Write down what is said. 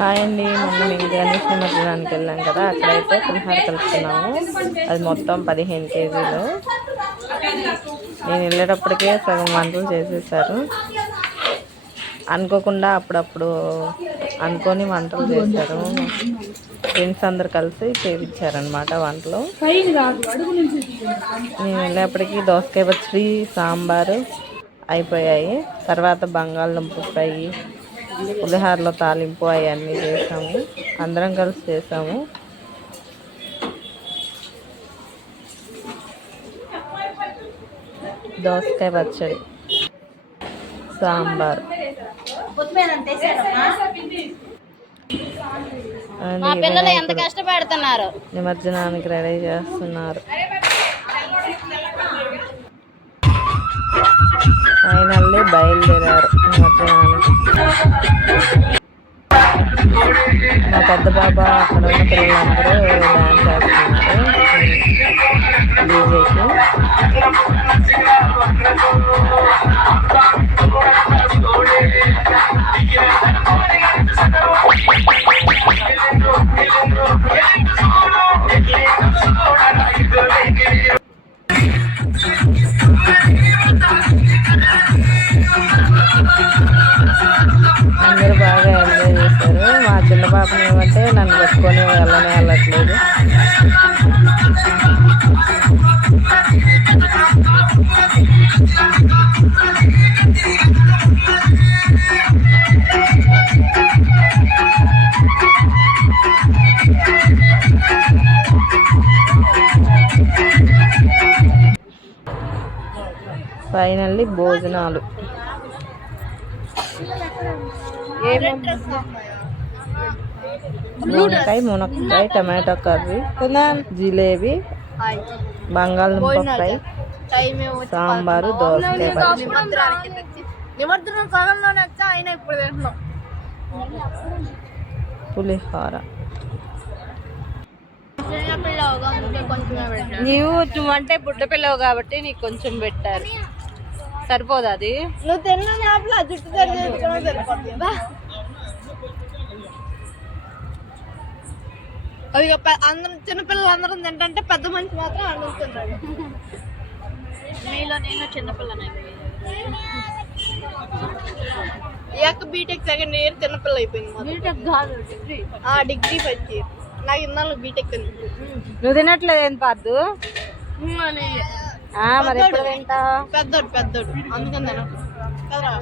Hi అండి. మొన్న మేము గణేష్ నిమజ్జనానికి వెళ్ళాం కదా. అక్కడైతే పులిహార కలుపుతున్నాము అది మొత్తం పదిహేను కేజీలు. నేను వెళ్ళేటప్పటికే సగం వంటలు చేసేసారు. అనుకోకుండా అప్పుడప్పుడు అనుకొని వంటలు చేశారు. ఫ్రెండ్స్ అందరు కలిసి చేయించారనమాట వంటలు. నేను వెళ్ళేప్పటికీ దోసకాయ పచ్చడి సాంబారు అయిపోయాయి. తర్వాత బంగాళదుంప ఫ్రై పులిహారలో తాలింపు అవన్నీ చేసాము. అందరం కలిసి చేసాము. దోసకాయ పచ్చడి. సాంబార్. అది మా పిల్లలు ఎంత కష్టపడుతున్నారు? నిమజ్జనానికి రెడీ చేస్తున్నారు. ఫైనల్లీ బయలుదేరారు మా పెద్ద బాబా అక్కడ ఉన్న పిల్లలందరూ డాన్స్ మా ఏమంటే నన్ను పట్టుకొని వెళ్ళనే వెళ్ళట్లేదు. ఫైనల్లీ భోజనాలు. మునక్కాయ మునక్కాయ టమాటో కర్రీ జిలేబీ బంగాళదుంప ఫ్రై సాంబారు దోసకాయ పచ్చడి. నిమజ్జనం సగంలోనే వచ్చా అయినా ఇప్పుడు తింటున్నాం. పులిహోర. నీవు అంటే బుడ్డ పిల్లవు కాబట్టి నీకు కొంచెం పెట్టారు సరిపోదా అది? నువ్వు తిన్న జుట్టు అది అందరం చిన్నపిల్లలు అందరం తింటే పెద్ద మనిషి మాత్రం అందిస్తున్నాడు మీలో నేను చిన్నపిల్లనే. ఈ యొక్క బీటెక్ సెకండ్ ఇయర్ చిన్నపిల్ల అయిపోయింది మాత్రం. ఆ డిగ్రీ ఫస్ట్ ఇయర్ నాకు ఇన్నాళ్ళు బీటెక్ ఉంది నువ్వు తినట్లేదు ఏం పాదు ఆ, మరి ఎప్పుడు తింటావు? పెద్దోడు పెద్దోడు. అందుకని. కదరా?